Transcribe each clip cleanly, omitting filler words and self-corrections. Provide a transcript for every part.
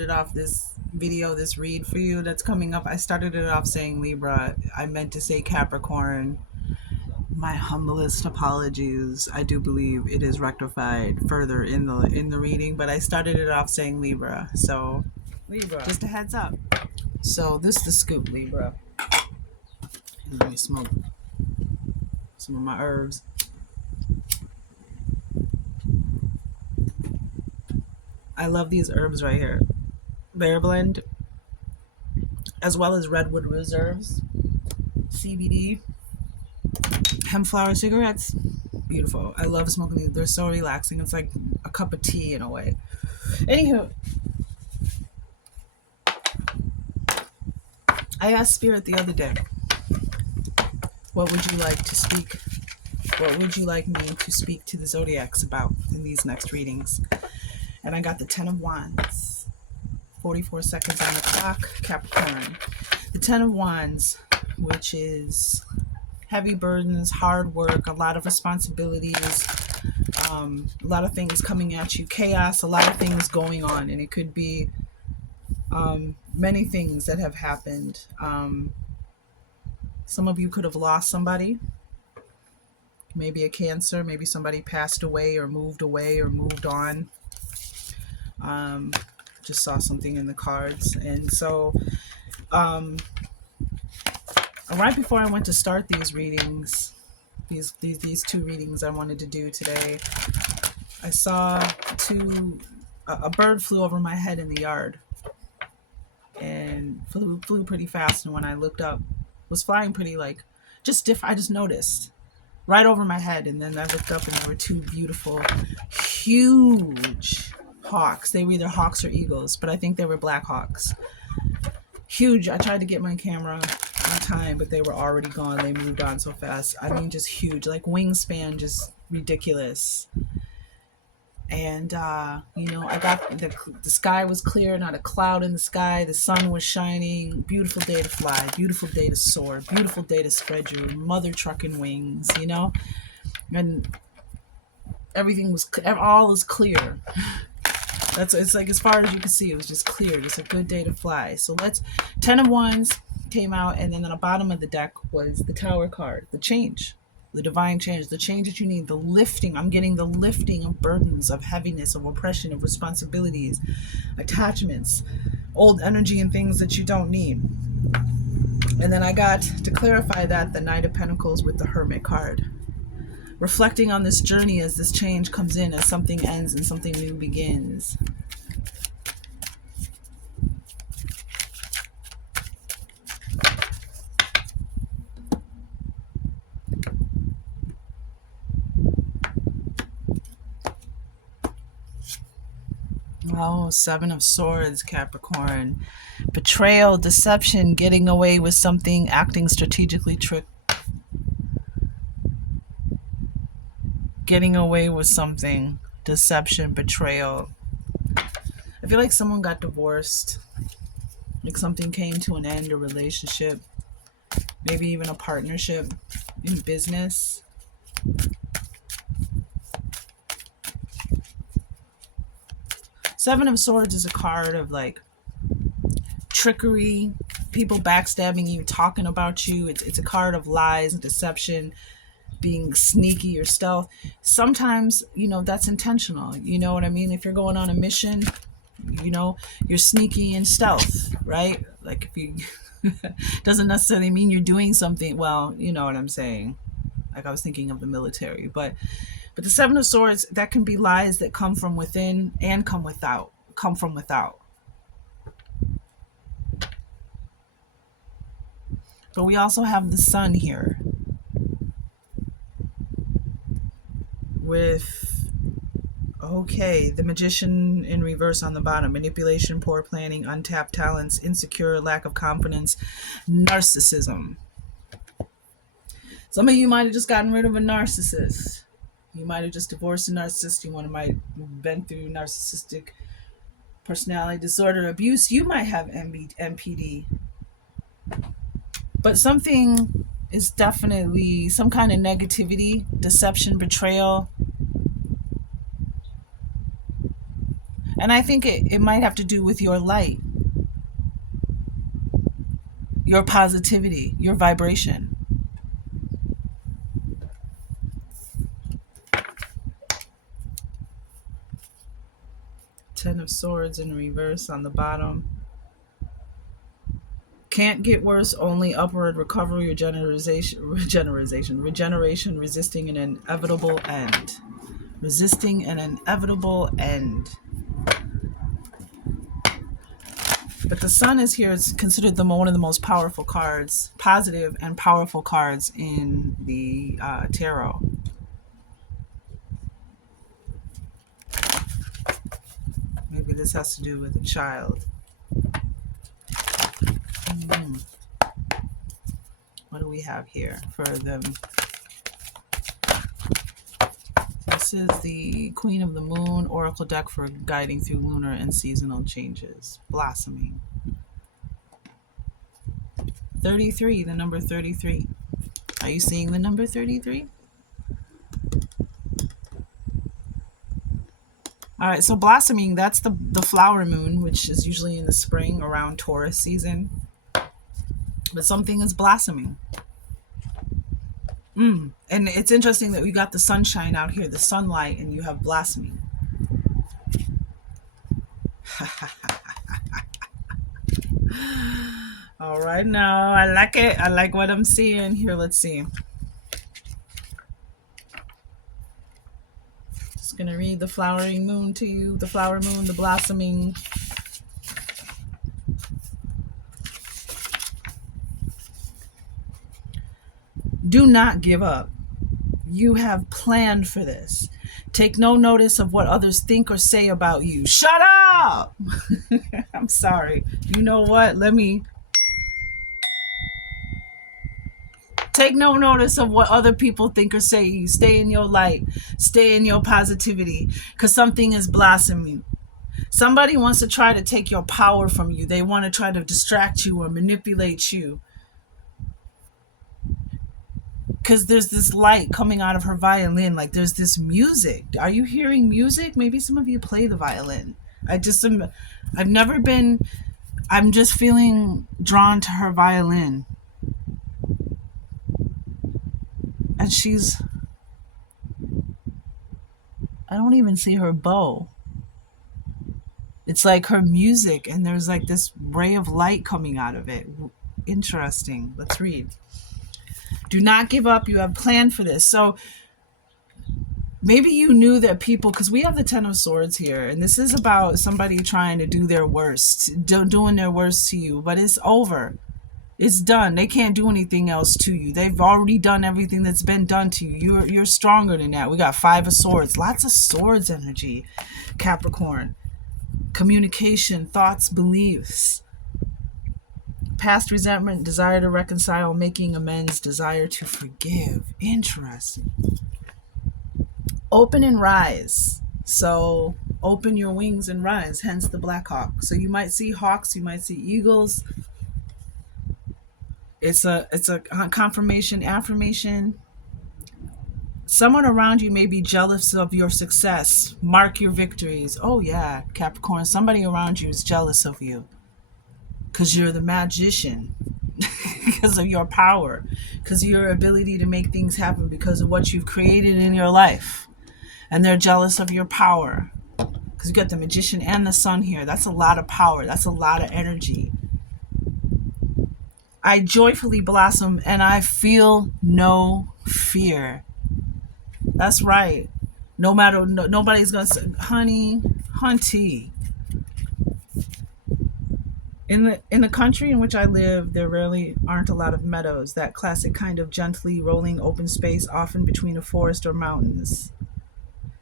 started off this video, this read for you that's coming up. I started it off saying Libra. I meant to say Capricorn. My humblest apologies. I do believe it is rectified further in the reading, but I started it off saying Libra. So Libra, just a heads up. So this is the scoop, Libra. Let me smoke some of my herbs. I love these herbs right here. Bear Blend, as well as Redwood Reserves, CBD, hemp flower cigarettes. Beautiful. I love smoking these. They're so relaxing. It's like a cup of tea in a way. Anywho, I asked Spirit the other day, what would you like to speak? What would you like me to speak to the zodiacs about in these next readings? And I got the 10 of Wands. 44 seconds on the clock, Capricorn. The 10 of Wands, which is heavy burdens, hard work, a lot of responsibilities, a lot of things coming at you, chaos, a lot of things going on. And it could be many things that have happened. Some of you could have lost somebody. Maybe a cancer, maybe somebody passed away or moved on. Just saw something in the cards. And so right before I went to start these readings, these two readings I wanted to do today, I saw a bird flew over my head in the yard and flew pretty fast, and when I looked up, was flying pretty just different. I just noticed right over my head, and then I looked up and there were two beautiful, huge hawks. They were either hawks or eagles, but I think they were black hawks. Huge. I tried to get my camera on time, but they were already gone. They moved on so fast. I mean, just huge, like wingspan, just ridiculous. And I got the sky was clear, not a cloud in the sky. The sun was shining. Beautiful day to fly, beautiful day to soar, beautiful day to spread your mother trucking wings, and everything was, all was clear. It's like, as far as you can see, it was just clear. It's a good day to fly. So 10 of Wands came out, and then on the bottom of the deck was the Tower card, the change, the divine change, the change that you need, the lifting. I'm getting the lifting of burdens, of heaviness, of oppression, of responsibilities, attachments, old energy and things that you don't need. And then I got, to clarify that, the Knight of Pentacles with the Hermit card. Reflecting on this journey as this change comes in, as something ends and something new begins. Oh, 7 of Swords, Capricorn. Betrayal, deception, getting away with something, acting strategically getting away with something, deception, betrayal. I feel like someone got divorced, like something came to an end, a relationship, maybe even a partnership in business. Seven of Swords is a card of trickery, people backstabbing you, talking about you. It's a card of lies and deception, being sneaky or stealth. Sometimes, that's intentional. You know what I mean? If you're going on a mission, you're sneaky and stealth, right? Like, if you doesn't necessarily mean you're doing something. Well, you know what I'm saying. Like, I was thinking of the military, but the Seven of Swords, that can be lies that come from within and come from without. But we also have the Sun here with, the Magician in reverse on the bottom. Manipulation, poor planning, untapped talents, insecure, lack of confidence, narcissism. Some of you might have just gotten rid of a narcissist. You might have just divorced a narcissist. You might have been through narcissistic personality disorder, abuse. You might have MPD. But something is definitely some kind of negativity, deception, betrayal. And I think it might have to do with your light, your positivity, your vibration. Ten of Swords in reverse on the bottom. Can't get worse, only upward recovery, regeneration, resisting an inevitable end. Resisting an inevitable end. But the Sun is here. It's considered one of the most powerful cards, positive and powerful cards in the tarot. Maybe this has to do with a child. What do we have here for them? This is the Queen of the Moon Oracle deck for guiding through lunar and seasonal changes. Blossoming. 33, the number 33. Are you seeing the number 33? All right, so blossoming, that's the flower moon, which is usually in the spring around Taurus season. But something is blossoming. And it's interesting that we got the sunshine out here, the sunlight, and you have blossoming. All right, now I like it. I like what I'm seeing here. Let's see. Just gonna read the flowering moon to you. The flower moon, the blossoming. Do not give up. You have planned for this. Take no notice of what others think or say about you. Shut up! I'm sorry. You know what? Let me... Take no notice of what other people think or say. You stay in your light. Stay in your positivity. Because something is blossoming. Somebody wants to try to take your power from you. They want to try to distract you or manipulate you. Because there's this light coming out of her violin. Like there's this music. Are you hearing music? Maybe some of you play the violin. I've never been... I'm just feeling drawn to her violin. And she's... I don't even see her bow. It's like her music, and there's like this ray of light coming out of it. Interesting. Let's read. Do not give up. You have planned for this. So maybe you knew that people, because we have the Ten of Swords here, and this is about somebody trying to do their worst, doing their worst to you, but it's over. It's done. They can't do anything else to you. They've already done everything that's been done to you. You're stronger than that. We got Five of Swords. Lots of swords energy, Capricorn. Communication, thoughts, beliefs. Past resentment, desire to reconcile, making amends, desire to forgive. Interesting. Open and rise. So open your wings and rise, hence the Black Hawk. So you might see hawks, you might see eagles. It's a confirmation, affirmation. Someone around you may be jealous of your success. Mark your victories. Oh yeah, Capricorn, somebody around you is jealous of you. Because you're the magician, because of your power, because of your ability to make things happen, because of what you've created in your life. And they're jealous of your power, because you got the magician and the sun here. That's a lot of power. That's a lot of energy. I joyfully blossom and I feel no fear. That's right. Nobody's going to say, honey, hunty. In the country in which I live, there really aren't a lot of meadows, that classic kind of gently rolling open space, often between a forest or mountains.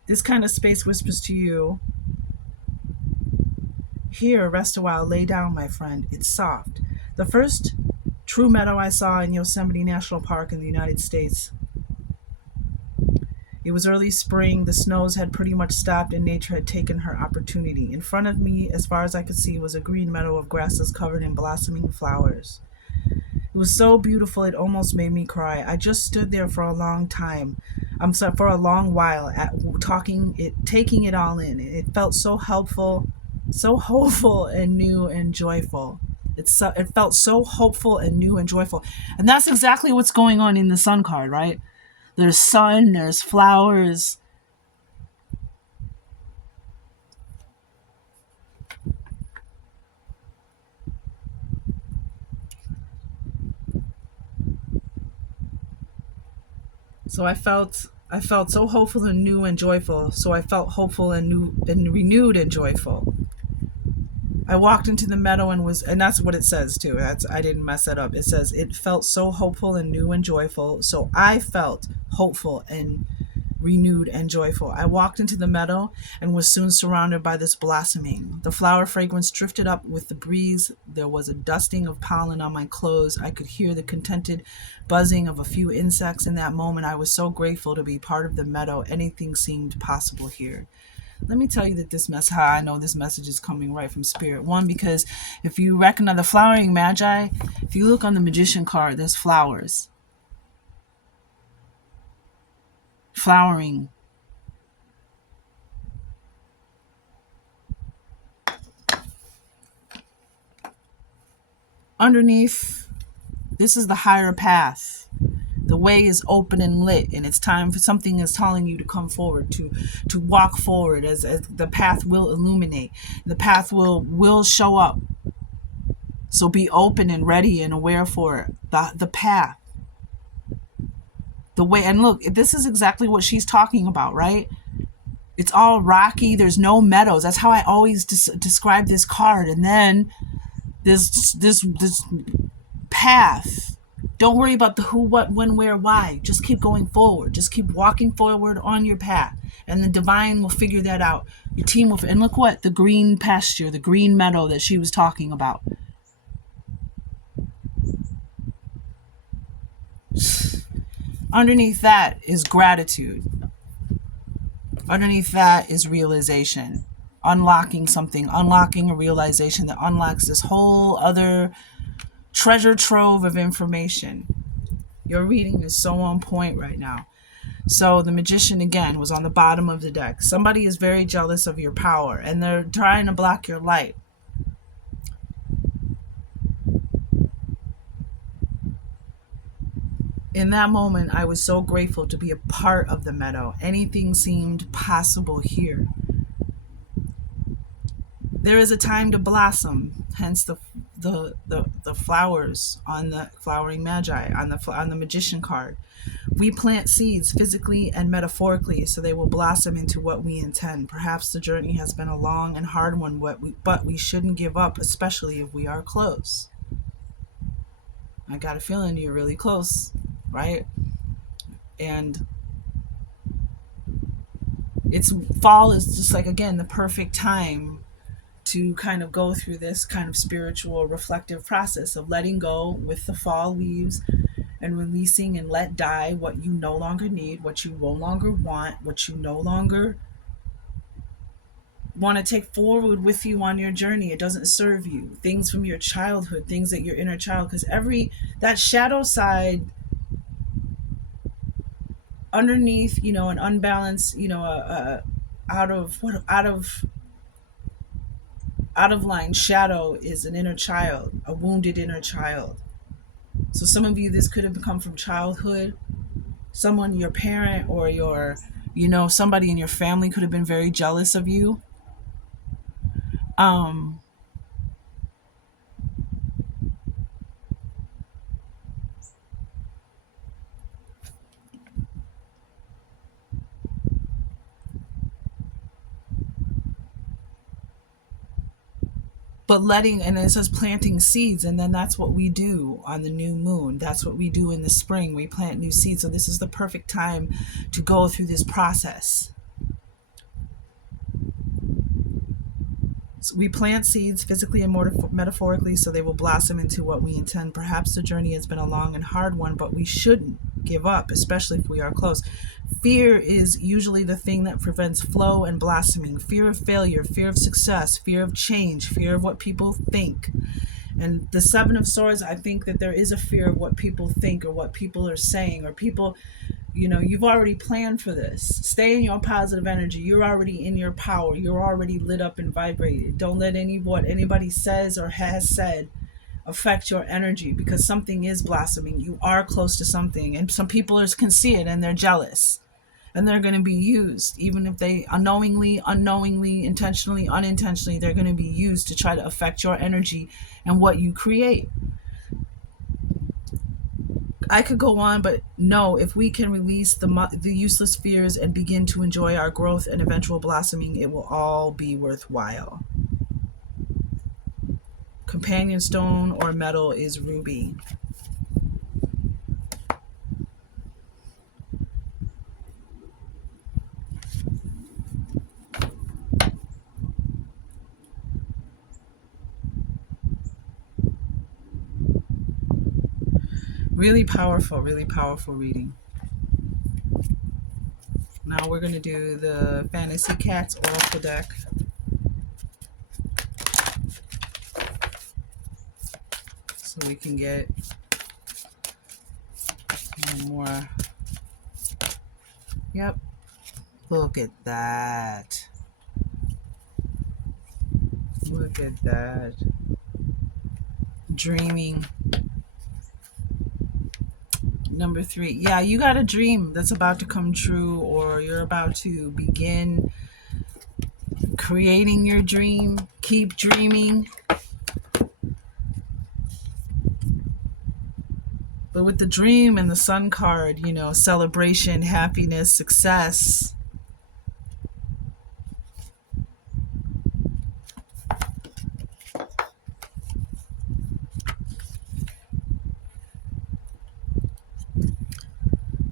This kind of space whispers to you, here, rest a while, lay down, my friend. It's soft. The first true meadow I saw in Yosemite National Park in the United States. It was early spring, the snows had pretty much stopped and nature had taken her opportunity. In front of me, as far as I could see, was a green meadow of grasses covered in blossoming flowers. It was so beautiful it almost made me cry. I just stood there for a long time. I'm sorry, for a long while at taking it all in. It felt so helpful, so hopeful and new and joyful. It felt so hopeful and new and joyful. And that's exactly what's going on in the sun card, right? There's sun, there's flowers. So I felt so hopeful and new and joyful. So I felt hopeful and new and renewed and joyful. I walked into the meadow and that's what it says too. I didn't mess that up. It says it felt so hopeful and new and joyful. So I felt hopeful and renewed and joyful. I walked into the meadow and was soon surrounded by this blossoming. The flower fragrance drifted up with the breeze. There was a dusting of pollen on my clothes. I could hear the contented buzzing of a few insects. In that moment, I was so grateful to be part of the meadow. Anything seemed possible here. Let me tell you that how I know this message is coming right from Spirit. One, because if you recognize the flowering magi, if you look on the magician card, there's flowers. Flowering. Underneath, this is the higher path. The way is open and lit, and it's time for something is telling you to come forward, to walk forward, as the path will illuminate. The path will show up. So be open and ready and aware for it. The path. The way, and look, this is exactly what she's talking about, right? It's all rocky. There's no meadows. That's how I always describe this card. And then this path. Don't worry about the who, what, when, where, why. Just keep going forward. Just keep walking forward on your path. And the divine will figure that out. Your team will. And look what? The green pasture, the green meadow that she was talking about. Underneath that is gratitude. Underneath that is realization. Unlocking something. Unlocking a realization that unlocks this whole other treasure trove of information. Your reading is so on point right now. So the magician again was on the bottom of the deck. Somebody is very jealous of your power and they're trying to block your light. In that moment, I was so grateful to be a part of the meadow. Anything seemed possible here. There is a time to blossom, hence the flowers on the flowering magi, on the magician card. We plant seeds physically and metaphorically so they will blossom into what we intend. Perhaps the journey has been a long and hard one, but we shouldn't give up, especially if we are close. I got a feeling you're really close, right? And fall is just like, again, the perfect time to kind of go through this kind of spiritual reflective process of letting go with the fall leaves and releasing and let die what you no longer need, what you no longer want, what you no longer want to take forward with you on your journey. It doesn't serve you. Things from your childhood, things that your inner child, because that shadow side underneath, an unbalanced, out of line shadow is an inner child, a wounded inner child. So some of you, this could have come from childhood. Someone, your parent or somebody in your family could have been very jealous of you. But and it says planting seeds, and then that's what we do on the new moon. That's what we do in the spring. We plant new seeds. So this is the perfect time to go through this process. So we plant seeds physically and metaphorically so they will blossom into what we intend. Perhaps the journey has been a long and hard one, but we shouldn't give up, especially if we are close. Fear is usually the thing that prevents flow and blossoming. Fear of failure, fear of success, fear of change, fear of what people think. And the Seven of Swords, I think that there is a fear of what people think or what people are saying or people, You know, you've already planned for this. Stay in your positive energy. You're already in your power. You're already lit up and vibrated. Don't let what anybody says or has said affect your energy, because something is blossoming. You are close to something, and some people can see it and they're jealous, and they're going to be used, even if they unknowingly, intentionally, unintentionally, they're going to be used to try to affect your energy and what you create. I could go on, but no, if we can release the useless fears and begin to enjoy our growth and eventual blossoming, it will all be worthwhile. Companion stone or metal is ruby. Really powerful reading. Now we're going to do the Fantasy Cats Oracle deck. So we can get more. Yep. Look at that. Look at that. Dreaming. Number 3. Yeah, you got a dream that's about to come true, or you're about to begin creating your dream. Keep dreaming. But with the dream and the sun card, you know, celebration, happiness, success.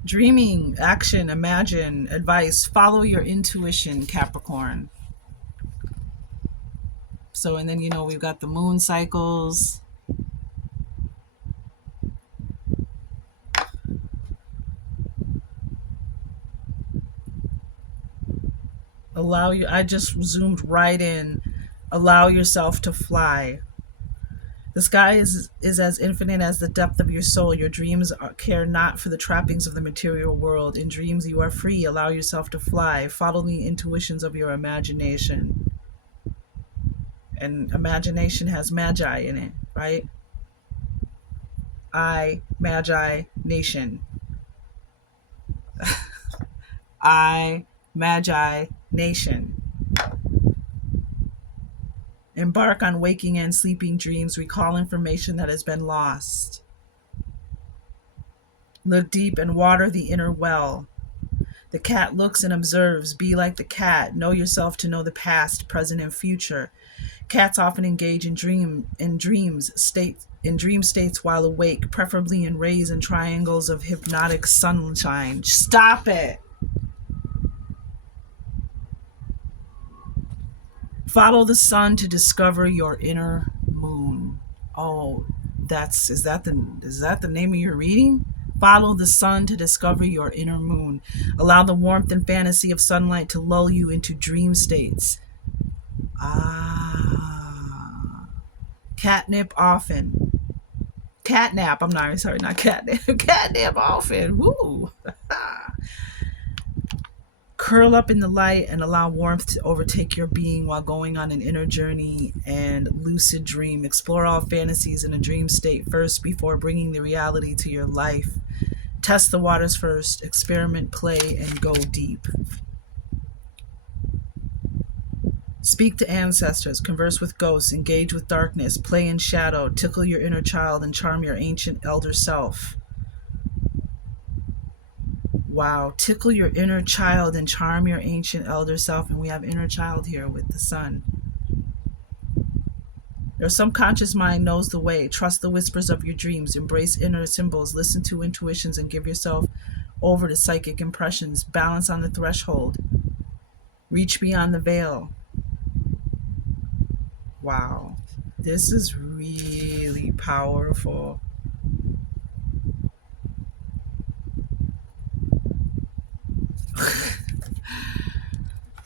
Dreaming, action, imagine, advice, follow your intuition, Capricorn. So, and then, you know, we've got the moon cycles. I just zoomed right in. Allow yourself to fly. The sky is as infinite as the depth of your soul. Your dreams care not for the trappings of the material world. In dreams, you are free. Allow yourself to fly. Follow the intuitions of your imagination. And imagination has magi in it, right? Magi, nation. Magi, nation. Embark on waking and sleeping dreams. Recall information that has been lost. Look deep and water the inner well. The cat looks and observes. Be like the cat. Know yourself to know the past, present, and future. Cats often engage in dream states while awake, preferably in rays and triangles of hypnotic sunshine. Stop it. Follow the sun to discover your inner moon. Oh, is that the name of your reading? Follow the sun to discover your inner moon. Allow the warmth and fantasy of sunlight to lull you into dream states. Catnip often. Catnap, not catnip. Catnip often. Woo. Curl up in the light and allow warmth to overtake your being while going on an inner journey and lucid dream. Explore all fantasies in a dream state first before bringing the reality to your life. Test the waters first. Experiment, play, and go deep. Speak to ancestors, converse with ghosts, engage with darkness, play in shadow, tickle your inner child, and charm your ancient elder self. Wow, tickle your inner child and charm your ancient elder self. And we have inner child here with the sun. Your subconscious mind knows the way. Trust the whispers of your dreams. Embrace inner symbols. Listen to intuitions and give yourself over to psychic impressions. Balance on the threshold. Reach beyond the veil. Wow, this is really powerful.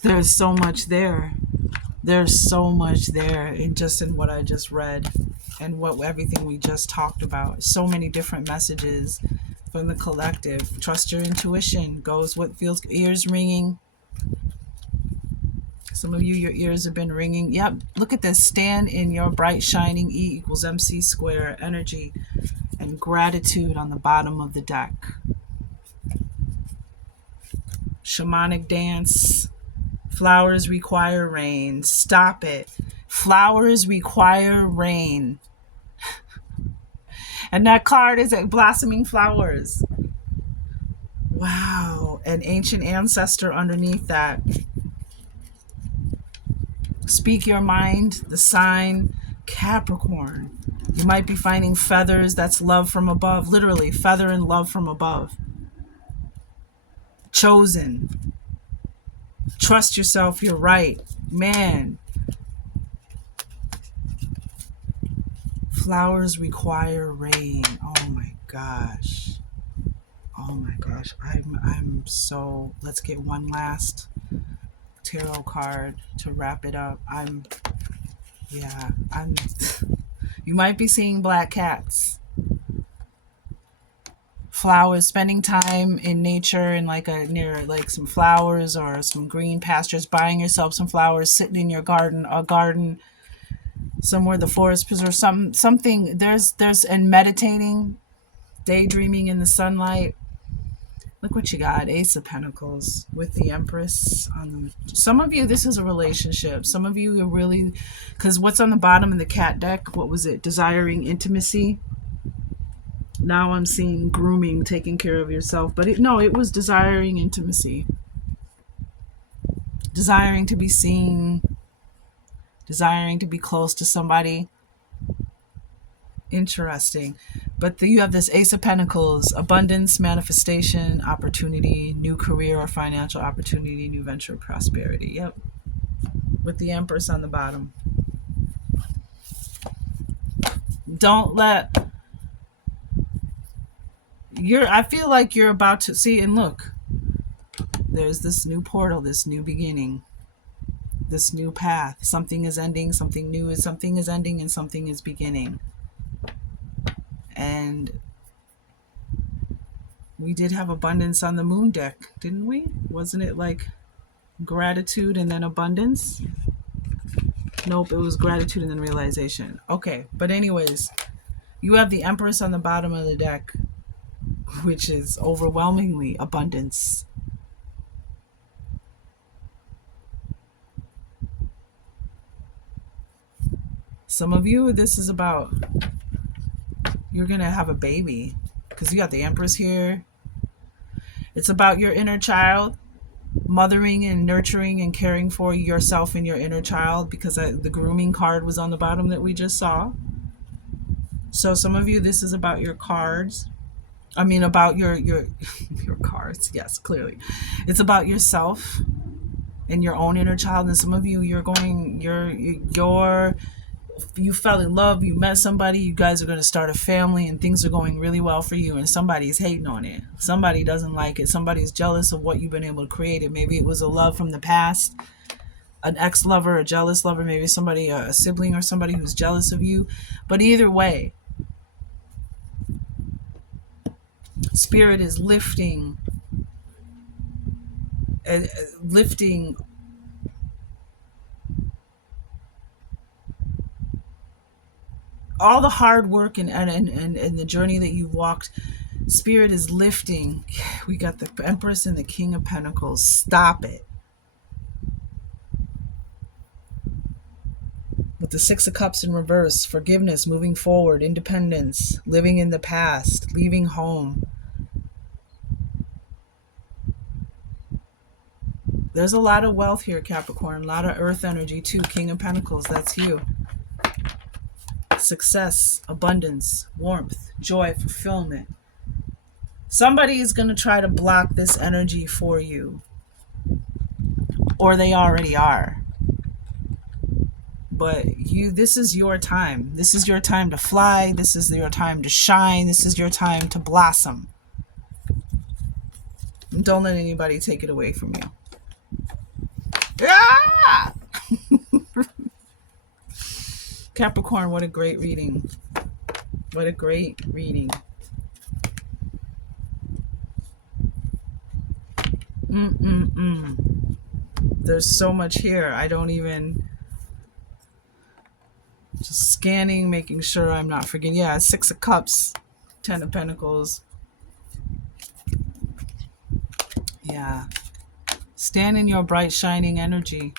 There's so much there. There's so much there in what I just read and everything we just talked about. So many different messages from the collective. Trust your intuition. Goes what feels, ears ringing. Some of you, your ears have been ringing. Yep, look at this. Stand in your bright, shining E equals MC square energy and gratitude on the bottom of the deck. Shamanic dance. Flowers require rain. Stop it. Flowers require rain. And that card is blossoming flowers. Wow. An ancient ancestor underneath that. Speak your mind. The sign Capricorn. You might be finding feathers. That's love from above. Literally, feather and love from above. Chosen. Trust yourself. You're right. Man. Flowers require rain. Oh my gosh. Oh my gosh. I'm so, let's get one last tarot card to wrap it up. You might be seeing black cats. Flowers, spending time in nature and near some flowers or some green pastures, buying yourself some flowers, sitting in your garden, a garden somewhere, the forest preserve, something, and meditating, daydreaming in the sunlight. Look what you got. Ace of Pentacles with the Empress on the, some of you, this is a relationship. Some of you are really, because what's on the bottom of the cat deck, what was it? Desiring intimacy. Now I'm seeing grooming, taking care of yourself. But it was desiring intimacy. Desiring to be seen. Desiring to be close to somebody. Interesting. But you have this Ace of Pentacles, abundance, manifestation, opportunity, new career or financial opportunity, new venture, prosperity. Yep. With the Empress on the bottom. Don't let... I feel like you're about to see, and look, there's this new portal, this new beginning, this new path. Something is ending, something new is, something is ending, and something is beginning. And we did have abundance on the moon deck, didn't we? Wasn't it like gratitude and then abundance? Nope, it was gratitude and then realization. Okay, but anyways, you have the Empress on the bottom of the deck, which is overwhelmingly abundance. Some of you, this is about, you're going to have a baby because you got the Empress here. It's about your inner child, mothering and nurturing and caring for yourself and your inner child, because the grooming card was on the bottom that we just saw. So some of you, this is about your cards. I mean, about your your cards. Yes, clearly. It's about yourself and your own inner child. And some of you, you fell in love, you met somebody, you guys are going to start a family, and things are going really well for you, and somebody's hating on it. Somebody doesn't like it. Somebody's jealous of what you've been able to create. It maybe it was a love from the past, an ex-lover, a jealous lover, maybe somebody, a sibling or somebody who's jealous of you. But either way, Spirit is lifting all the hard work and the journey that you've walked. Spirit is lifting. We got the Empress and the King of Pentacles. Stop it. With the Six of Cups in reverse, forgiveness, moving forward, independence, living in the past, leaving home. There's a lot of wealth here, Capricorn. A lot of earth energy too. King of Pentacles, that's you. Success, abundance, warmth, joy, fulfillment. Somebody is going to try to block this energy for you. Or they already are. But this is your time. This is your time to fly. This is your time to shine. This is your time to blossom. And don't let anybody take it away from you. Ah! Capricorn, what a great reading. What a great reading. There's so much here. I don't even... Just scanning, making sure I'm not forgetting. Yeah, Six of Cups, Ten of Pentacles. Yeah. Stand in your bright, shining energy.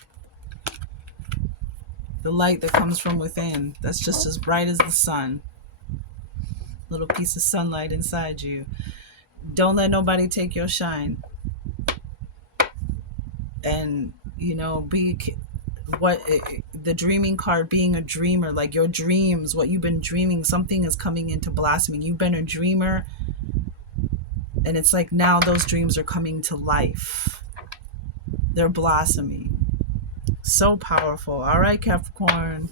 The light that comes from within. That's just as bright as the sun. Little piece of sunlight inside you. Don't let nobody take your shine. And, you know, be... What the dreaming card, being a dreamer, like your dreams, what you've been dreaming, something is coming into blossoming. You've been a dreamer, and it's like now those dreams are coming to life. They're blossoming. So powerful. All right, Capricorn.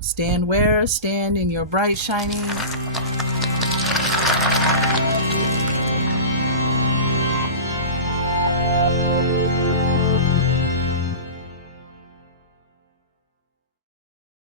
Stand where? Stand in your bright, shining